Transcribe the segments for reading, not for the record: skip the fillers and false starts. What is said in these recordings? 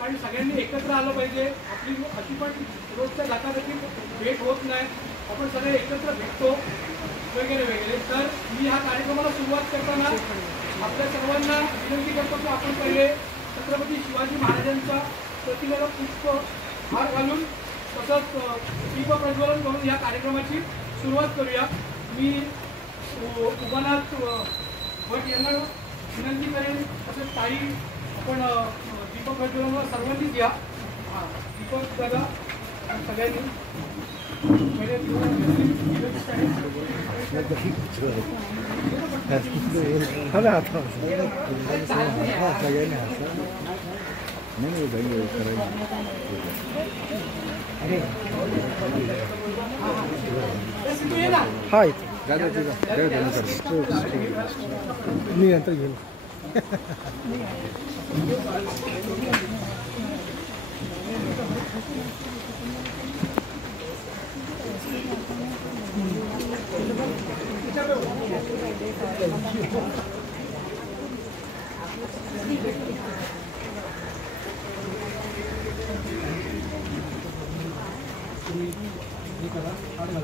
कारण सगळ्यांनी एकत्र आलं पाहिजे. आपली अशी पण रोजच्या धकाधकीत भेट होत नाही, आपण सगळे एकत्र भेटतो वगैरे वगैरे. तर मी ह्या कार्यक्रमाला सुरुवात करताना आपल्या सर्वांना विनंती करतो की आपण पहिले छत्रपती शिवाजी महाराजांच्या प्रतिमेला पुष्पहार घालून तसंच दीप प्रज्वलन करून ह्या कार्यक्रमाची सुरुवात करूया. मी उमानाथ भट यांना विनंती करेन, तसेच ताई आपण दीप प्रज्वलनाला सर्वांनीच या. हां, दीपक दादा सगळ्यांनी पहिले हाय मी नंतर घेऊन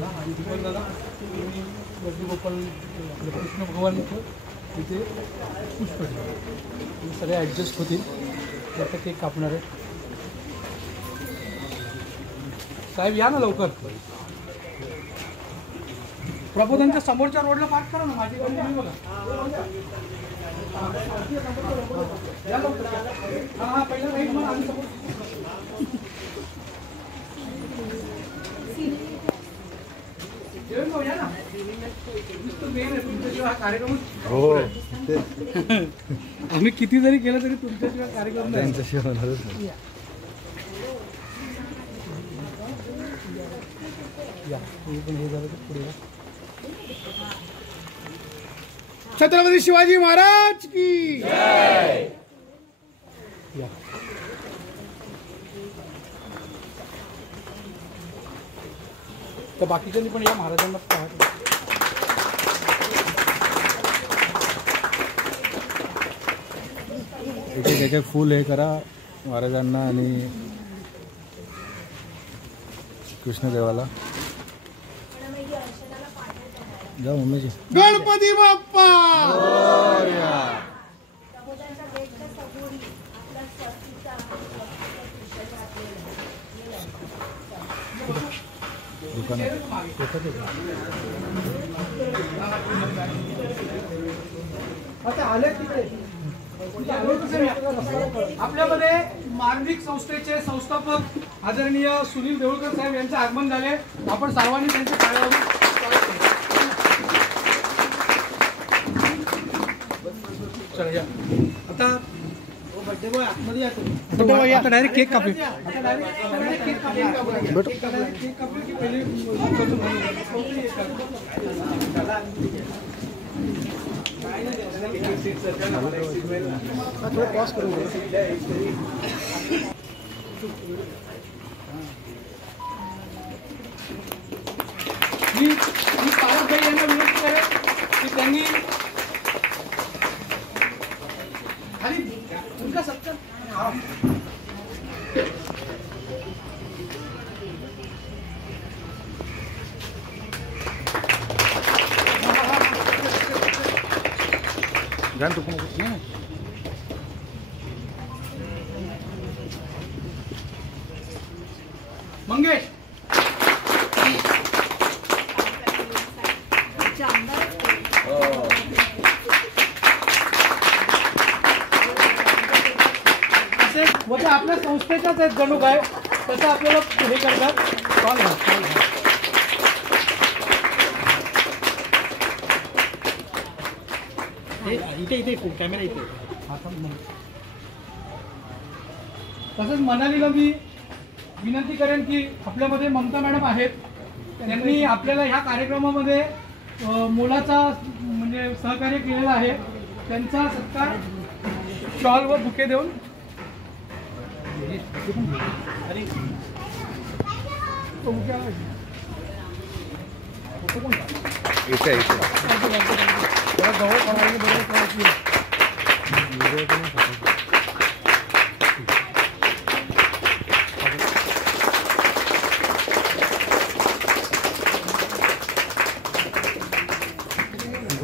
आणि दीपक दादा गोपाल कृष्ण भगवान इथे पुष्प सगळे ॲडजस्ट होतील. आता केक कापणार आहे. साहेब या ना लवकर. प्रबोधनच्या समोरच्या रोडला पार्क करा ना. माझी गाडी बघा. या लवकर. हां पहिला राईट म्हणून आम्ही समोर हो. आम्ही किती जरी केलं तरी तुमच्याशिवाय कार्यक्रम त्यांच्याशिवाय होणारच नाही. छत्रपती शिवाजी महाराज की जय. तर बाकीच्यांनी पण या महाराजांना पाहतो. एक एक फूल हे करा महाराजांना आणि कृष्णदेवाला. जा मम्मीजी. गणपती बाप्पा आता आले तिकडे. आपल्यामध्ये मार्मिक संस्थेचे संस्थापक आदरणीय सुनील देऊळकर साहेब यांचे आगमन झाले. आपण सर्वांनी त्यांच्या टाळ्यावरून चला या. आता बर्थडे बॉय आतमध्ये या. आता डायरेक्ट केक कापू. आता डायरेक्ट केक कापू की पहिले थोडं पॉज करून मी पारसभाई यांना विनंती करेन की त्यांनी खाली तुमचा सत्तर जान तो नाही. मंगेश म्हणजे आपल्या संस्थेच्याच आहेत जणू काय तसं आपल्याला हे करतात. कॉल इथे इथे कॅमेरा इथे. तसंच मनालीला मी विनंती करेन की आपल्यामध्ये ममता मॅडम आहेत. त्यांनी आपल्याला ह्या कार्यक्रमामध्ये मोलाचा म्हणजे सहकार्य केलेलं आहे. त्यांचा सत्कार शॉल व बुके देऊन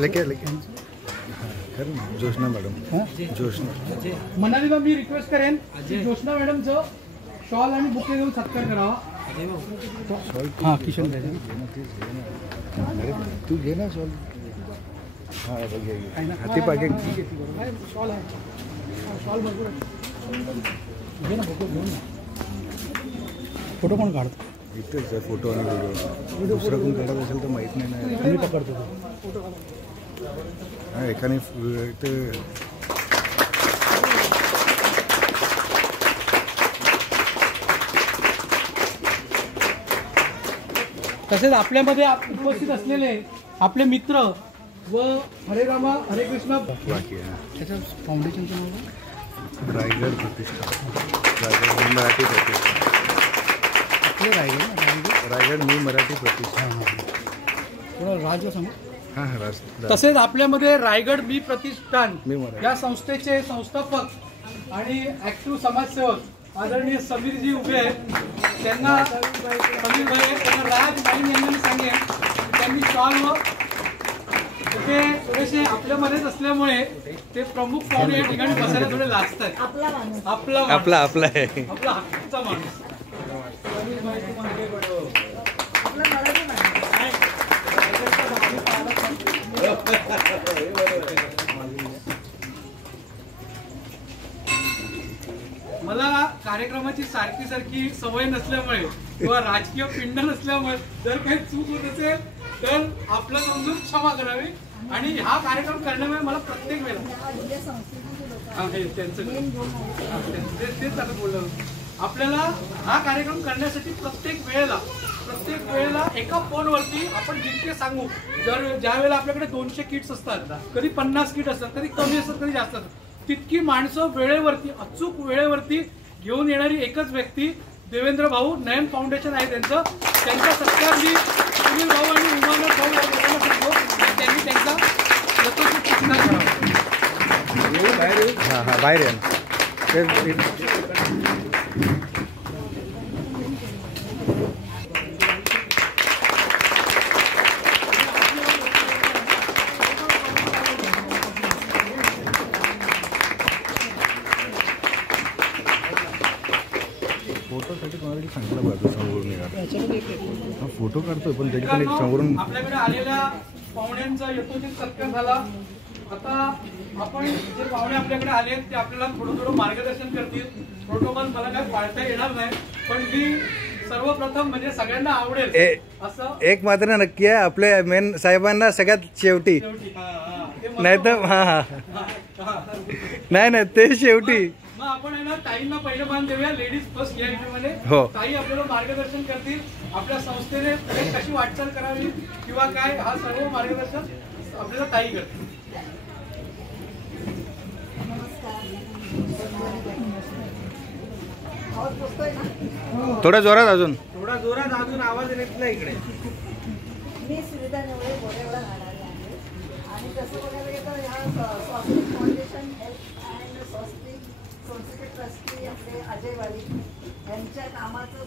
लेके खरं ना जोशना मॅडम जोशना मनालीला मी रिक्वेस्ट करेन की जोशना मॅडमचं शॉल आणि बुके घेऊन सत्कार करावा. हां किशन अरे तू घे ना शॉल. हां हाती पागे शॉल आहे शॉल भरपूर घे ना फोटो घेऊन ना. फोटो कोण काढतो इथेच आहे फोटो आणि व्हिडिओ. दुसरं कोण काढत असेल तर माहीत नाही ना. मी पकडतो फोटो हां एकाने ते तसेच आपल्यामध्ये उपस्थित असलेले आपले मित्र व हरे रामा हरे कृष्णा बाकी आहे. त्याचं फाउंडेशनचं नाव रायगड प्रतिष्ठान. रायगड मराठी प्रतिष्ठान. आपलं रायगड मी मराठी प्रतिष्ठान. थोडं राजला सांगू. हां हां तसेच आपल्यामध्ये रायगड मी प्रतिष्ठान मी मराठी. या संस्थेचे संस्थापक आणि ऍक्टिव्ह समाजसेवक आदरणीय समीरजी उभे आहेत. त्यांना समीर भाई आहेत, त्यांना राज माईन यांनी सांगेन की त्यांनी शॉल व ते थोडेसे आपल्यामध्येच असल्यामुळे ते प्रमुख पाहुणे या ठिकाणी बसायला थोडे लाजत आहेत. आपला आहे आपला हक्काचा माणूस. मला कार्यक्रमाची सारखी सवय नसल्यामुळे किंवा राजकीय पिंड नसल्यामुळे जर काही चूक होत असेल तर आपलं समजून क्षमा करावी. आणि हा कार्यक्रम करण्यामुळे मला प्रत्येक वेळेला तेच आता बोललो आपल्याला हा कार्यक्रम करण्यासाठी प्रत्येक वेळेला एका फोनवरती आपण जितके सांगू. ज्या वेळेला आपल्याकडे 200 किट्स असतात, कधी 50 किट असतात, कधी कमी असतात, कधी जास्त असतात, तितकी माणसं वेळेवरती अचूक वेळेवरती घेऊन येणारी एकच व्यक्ती देवेंद्र भाऊ नयन फाउंडेशन आहे. त्यांचा सत्कार मी सुनील भाऊ आणि उमानाथ भाऊ या लोकांना सांगतो. त्यांनी त्यांचा यथोचित सत्कार करावा. हां हां बाहेर आहे. फोटोसाठी कोणाला सांगितलं पाहिजे समोरून निघाला. फोटो काढतोय पण त्याची पण एक समोरून आपल्याकडे आलेल्या पाहुण्यांचा यथोचित सत्कार झाला. आता आपण जे पाहुणे आपल्याकडे आले ते आपल्याला थोडं मार्गदर्शन करतील. प्रोटोकॉल मला काय पाळता येणार नाही, पण मी सर्वप्रथम म्हणजे सगळ्यांना आवडेल असं एक मात्र नक्की आहे आपल्या मेन साहेबांना सगळ्यात शेवटी नाही तर नाही ते शेवटी. मग आपण आहे ना ताईंना पहिलं मान देऊया. लेडीज फर्स्ट या मध्ये हो. ताई आपल्याला मार्गदर्शन करतील. आपल्या संस्थेने कशी वाटचाल करावी किंवा काय हा सर्व मार्गदर्शन आपल्याला ताई करतील. थोडा जोरात अजून आवाज येत नाही इकडे. मी सुविधा निवडे गोरेवाडा राहणारी आहे आणि तसं बघायला गेलं ह्या Swastik foundation health and Swastik society trustee आपले अजय वाली यांच्या कामाचं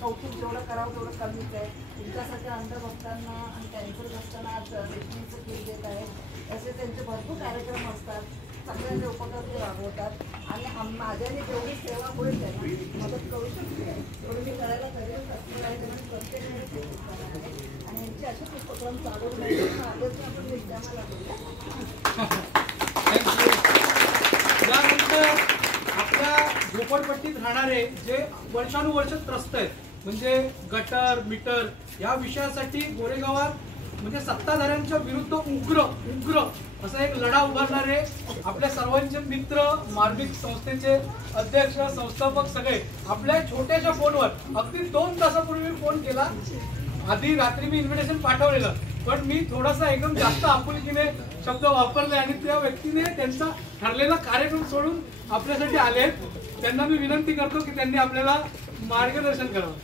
कौतुक जेवढं करावं तेवढं कमीच आहे. तुमच्यासाठी अंधभक्तांना आणि कॅन्सरग्रस्तांना आज रेशनीचं किट देत आहे. तसे त्यांचे भरपूर कार्यक्रम असतात. सगळ्यांचे उपक्रम ते राबवतात आणि माझ्याने जेवढी सेवा होईल त्यांना मदत करू शकते तेवढी मी करायला करेल. तसं आहे त्यामुळे प्रत्येक वेळेस ते करणार आहे आणि यांचे असेच उपक्रम चालू राहिले. आजच आपण विद्यामाला यानंतर आपल्या झोपडपट्टीत राहणारे जे वर्षानुवर्ष त्रस्त आहेत म्हणजे गटर मीटर या विषयासाठी गोरेगावात म्हणजे सत्ताधाऱ्यांच्या विरुद्ध उग्र असा एक लढा उभारणारे आपल्या सर्वांचे मित्र मार्मिक संस्थेचे अध्यक्ष संस्थापक सगळे आपल्या छोट्याशा फोनवर अगदी 2 तासापूर्वी फोन केला. आधी रात्री मी इन्व्हिटेशन पाठवलेलं पण मी थोडासा एकदम जास्त आपुलकीने शब्द वापरले आणि त्या व्यक्तीने त्यांचा ठरलेला कार्यक्रम सोडून आपल्यासाठी आले. त्यांना मी विनंती करतो की त्यांनी आपल्याला मार्गदर्शन करावं.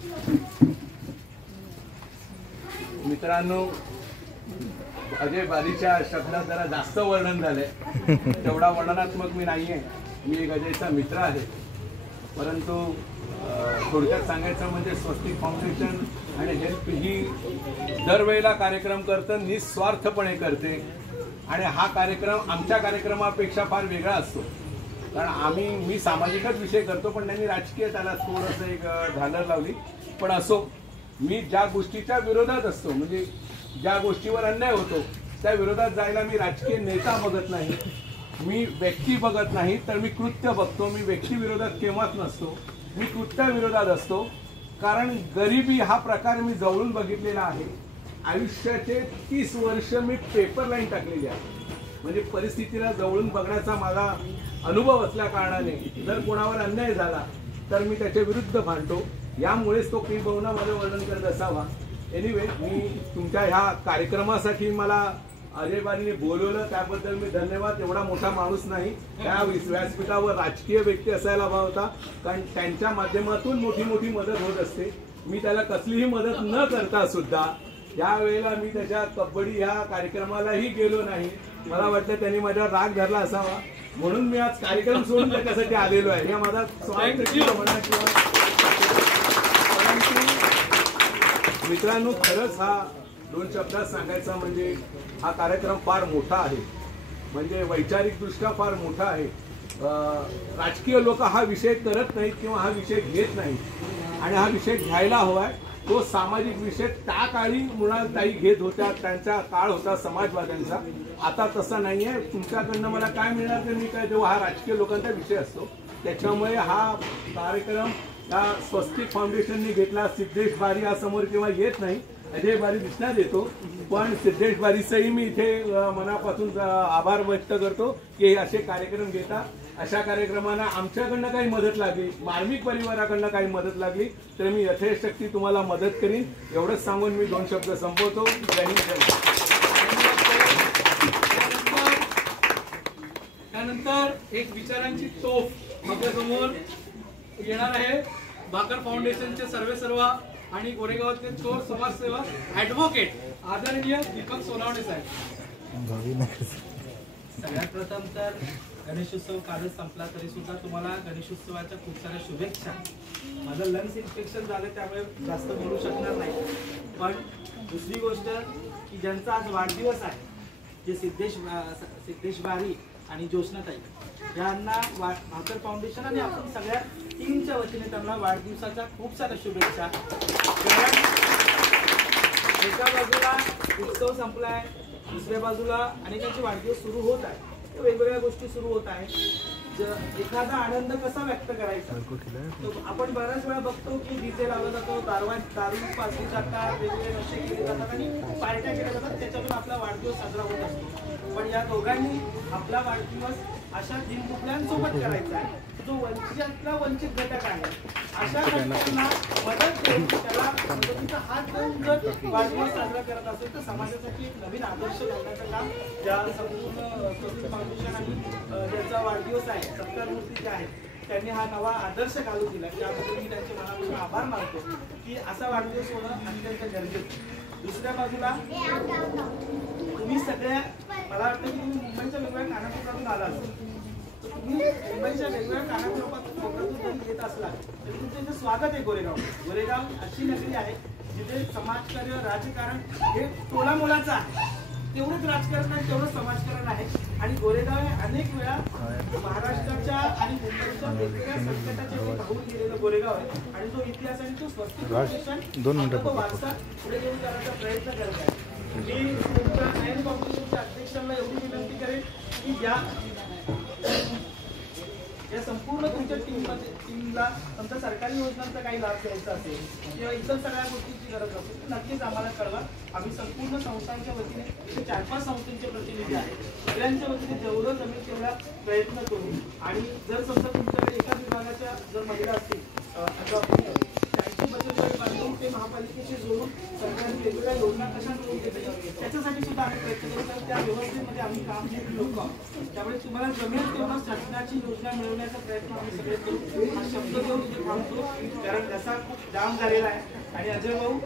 मित्रांनो, अजय बालीच्या शब्दात जरा जास्त वर्णन झालंय. तेवढा वर्णनात्मक मी नाहीये. मी एक अजयचा मित्र आहे. परंतु थोडक्यात सांगायचं म्हणजे स्वस्तिक फाउंडेशन आणि हेल्प ही दरवेळेला कार्यक्रम करतं, निस्वार्थपणे करते. आणि हा कार्यक्रम आमच्या कार्यक्रमापेक्षा फार वेगळा असतो, कारण मी सामाजिकच विषय करतो, पण त्यांनी राजकीय त्याला थोडंसं एक झालर लावली. पण असो, मी ज्या गोष्टीच्या विरोधात असतो, म्हणजे ज्या गोष्टीवर अन्याय होतो त्या विरोधात जायला मी राजकीय नेता बघत नाही, मी व्यक्ती बघत नाही, तर मी कृत्य बघतो. मी व्यक्ती विरोधात केव्हाच नसतो, मी कृत्याविरोधात असतो. कारण गरिबी हा प्रकार मी जवळून बघितलेला आहे. आयुष्याचे 30 वर्ष मी पेपर लाईन टाकलेली आहे, म्हणजे परिस्थितीला जवळून बघण्याचा माझा अनुभव असल्या कारणाने जर कोणावर अन्याय झाला तर मी त्याच्या विरुद्ध भांडतो. यामुळेच तो किंबहुना माझं वर्णन करत असावा. एनिवे, मी तुमच्या ह्या कार्यक्रमासाठी मला अजय बारीने बोलवलं त्याबद्दल मी धन्यवाद. एवढा मोठा माणूस नाही, त्या व्यासपीठावर राजकीय व्यक्ती असायला हवा होता, कारण त्यांच्या माध्यमातून मोठी मोठी मदत होत असते. मी त्याला कसलीही मदत न करता सुद्धा यावेळेला मी त्याच्या कबड्डी ह्या कार्यक्रमालाही गेलो नाही. मला वाटलं त्यांनी माझ्यावर राग धरला असावा, म्हणून मी आज कार्यक्रम सोडून त्याच्यासाठी आलेलो आहे. या माझा मित्रांनो, खरंच हा 2 शब्दात सांगायचा म्हणजे हा कार्यक्रम फार मोठा आहे, म्हणजे वैचारिकदृष्ट्या फार मोठा आहे. राजकीय लोक हा विषय करत नाहीत किंवा हा विषय घेत नाहीत, आणि हा विषय घ्यायला हवाय. तो सामाजिक विषय त्या काळी मृणालताई घेत होत्या, त्यांचा काळ होता समाजवाद्यांचा. आता तसा नाही आहे. तुमच्याकडनं मला काय मिळणार ते मी काय देऊ, हा राजकीय लोकांचा विषय असतो. त्याच्यामुळे हा कार्यक्रम या स्वस्तिक फाउंडेशनने घेतला. सिद्धेश बारी हा समोर किंवा येत नाही, अजय बारी दिसण्यात येतो, पण सिद्धेश बारीचंही मी इथे मनापासून आभार व्यक्त करतो की असे कार्यक्रम घेता. अशा कार्यक्रमांना आमच्याकडनं काही मदत लागली, मार्मिक परिवाराकडनं काही मदत लागली तर मी यथेशक्ती तुम्हाला मदत करीन. एवढंच सांगून मी 2 शब्द संपवतो. जय हिंद. त्यानंतर एक विचारांची तोफ माझ्यासमोर येणार आहे. भाकर फाउंडेशनचे सर्वेसर्वा आणि गोरेगावातले थोर समाजसेवक ॲडव्होकेट आदरणीय दीपक सोनावणे साहेब. सगळ्यात प्रथम तर गणेशोत्सव कालच संपला, तरी सुद्धा तुम्हाला गणेशोत्सवाच्या खूप साऱ्या शुभेच्छा. माझं लंग्स इन्फेक्शन झालं त्यामुळे जास्त बोलू शकणार नाही. पण दुसरी गोष्ट की ज्यांचा आज वाढदिवस आहे, जे सिद्धेश बारी आणि ज्योत्स्नाताई यांना भाकर फाउंडेशन आणि आपण सगळ्या टीमच्या वतीने त्यांना वाढदिवसाच्या खूप साऱ्या शुभेच्छा. एका बाजूला उत्सव संपलाय, दुसऱ्या बाजूला अनेकांचे वाढदिवस सुरू होत आहे, वेगवेगळ्या गोष्टी सुरू होत आहेत. एखादा आनंद कसा व्यक्त करायचा, तो आपण बऱ्याच वेळा बघतो की डीजे लावला जातो, दारू पाजली जातात, वेगवेगळे नशे केले जातात आणि पार्ट्या केल्या जातात, त्याच्यातून आपला वाढदिवस साजरा होत असतो. पण या दोघांनी आपला वाढदिवस अशा दिनदुबळ्यांसोबत करायचा आहे जो वंचित घटक आहे. अशा घटकांना मदत देऊन त्याला मदतीचा हात देऊन जर वाढदिवस साजरा करत असेल तर समाजासाठी एक नवीन आदर्श घडण्याचं काम ज्या संपूर्ण स्वस्तिक फाउंडेशन आणि ज्यांचा वाढदिवस आहे सत्कार मूर्ती जे आहेत त्यांनी हा नवा आदर्श घालू दिला. त्याबद्दल मी त्यांचे मनापासून आभार मानतो की असा वाढदिवस होणं अत्यंत गरजेचं. दुसऱ्या बाजूला तुम्ही सगळ्या, मला वाटतं की तुम्ही मुंबईच्या वेगवेगळ्या कानाकोपऱ्यातून आला असाल, तर तुम्ही मुंबईच्या वेगवेगळ्या कानाकोपऱ्यातून जरी येत असला तरी तुमचं इथे स्वागत आहे. गोरेगाव अशी नगरी आहे जिथे समाजकार्य, राजकारण हे तोलामोलाचं आहे. तेवढंच राजकारण आहे, तेवढंच समाजकारण आहे. आणि गोरेगाव हे अनेक वेळा महाराष्ट्राच्या आणि मुंबईच्या वेगवेगळ्या संकटाचे भाऊन गेलेलं गोरेगाव आहे. आणि जो इतिहास आणि तो स्वस्तिक फाउंडेशन तो वारसा पुढे घेऊन जाण्याचा प्रयत्न करत आहे. मी तुमच्या नयन फाउंडेशनच्या अध्यक्षांना एवढी विनंती करेन की या संपूर्ण तुमच्या टीमला समजा सरकारी योजनांचा काही लाभ घ्यायचा असेल किंवा इतर सगळ्या गोष्टींची गरज असेल तर नक्कीच आम्हाला कळवा. आम्ही संपूर्ण संस्थांच्या वतीने 4-5 संस्थांचे प्रतिनिधी आहेत, सगळ्यांच्या वतीने जेवढं जमेल तेवढा प्रयत्न करू. आणि जर समजा तुमच्याकडे एका विभागाच्या जर महिला असतील त्यांची बचत गट बांधून ते महापालिकेशी जोडून सरकारने वेगवेगळ्या योजना कशा करून घेतल्या त्याच्यासाठी सुद्धा आम्ही प्रयत्न करू. कारण त्या व्यवस्थेमध्ये आम्ही काम घेत लोक आहोत, त्यामुळे तुम्हाला जमेल तेव्हा शासनाची योजना मिळवण्याचा प्रयत्न आम्ही सगळे करू. हा शब्द घेऊन इथे थांबतो कारण त्याचा खूप जाम झालेला आहे. आणि अजय भाऊ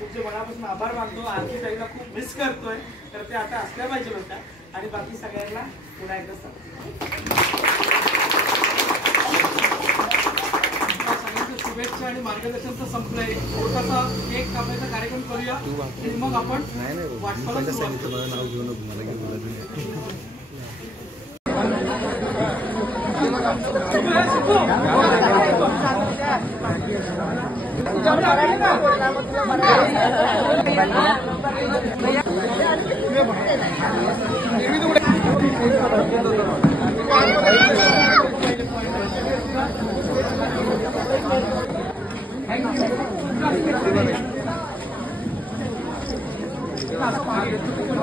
तुमचे मनापासून आभार मानतो. आरती ताईला खूप मिस करतोय, तर ते आता असल्या पाहिजे होत्या. आणि बाकी सगळ्यांना पुन्हा एकदा सांगतो शुभेच्छा आणि मार्गदर्शनचं संपलंय. छोटासा केक कापायचा कार्यक्रम करूया आणि मग आपण वाटपाला सुरुवात करू. मला नाव घेऊ नको, मला घेऊन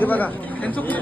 बघा त्यांचं कुठं